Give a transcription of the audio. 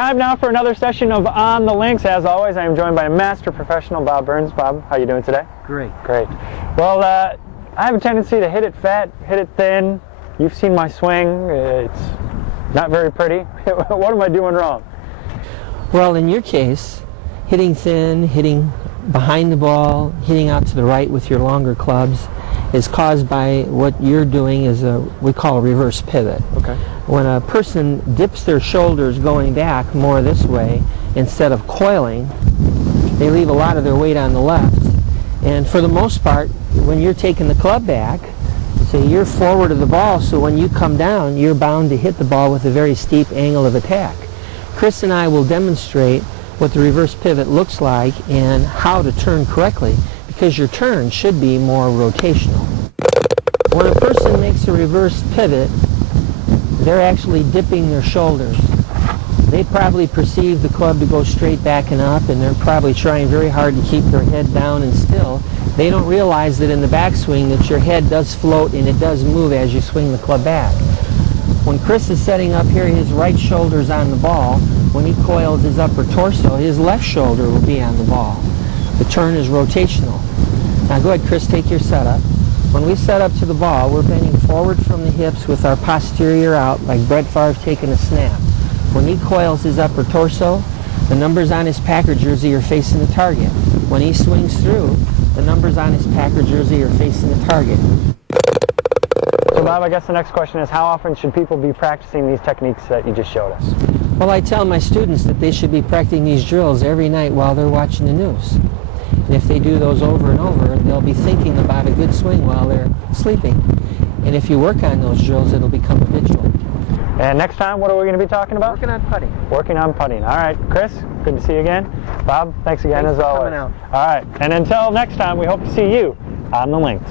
Time now for another session of On the Links. As always, I am joined by a master professional, Bob Burns. Bob, how are you doing today? Great. Great. Well, I have a tendency to hit it fat, hit it thin. You've seen my swing. It's not very pretty. What am I doing wrong? Well, in your case, hitting thin, hitting behind the ball, hitting out to the right with your longer clubs is caused by what you're doing is we call a reverse pivot. Okay. When a person dips their shoulders going back more this way instead of coiling, they leave a lot of their weight on the left. And for the most part, when you're taking the club back, so you're forward of the ball, so when you come down, you're bound to hit the ball with a very steep angle of attack. Chris and I will demonstrate what the reverse pivot looks like and how to turn correctly, because your turn should be more rotational. When a person makes a reverse pivot, they're actually dipping their shoulders. They probably perceive the club to go straight back and up, and they're probably trying very hard to keep their head down and still. They don't realize that in the backswing that your head does float and it does move as you swing the club back. When Chris is setting up here, his right shoulder's on the ball. When he coils his upper torso, his left shoulder will be on the ball. The turn is rotational. Now go ahead, Chris, take your setup. When we set up to the ball, we're bending forward from the hips with our posterior out, like Brett Favre taking a snap. When he coils his upper torso, the numbers on his Packer jersey are facing the target. When he swings through, the numbers on his Packer jersey are facing the target. So Bob, I guess the next question is, how often should people be practicing these techniques that you just showed us? Well, I tell my students that they should be practicing these drills every night while they're watching the news. And if they do those over and over, they'll be thinking about a good swing while they're sleeping. And if you work on those drills, it'll become habitual. And next time, what are we going to be talking about? Working on putting. Working on putting. All right, Chris, good to see you again. Bob, thanks again as always. Thanks for coming out. All right, and until next time, we hope to see you on the links.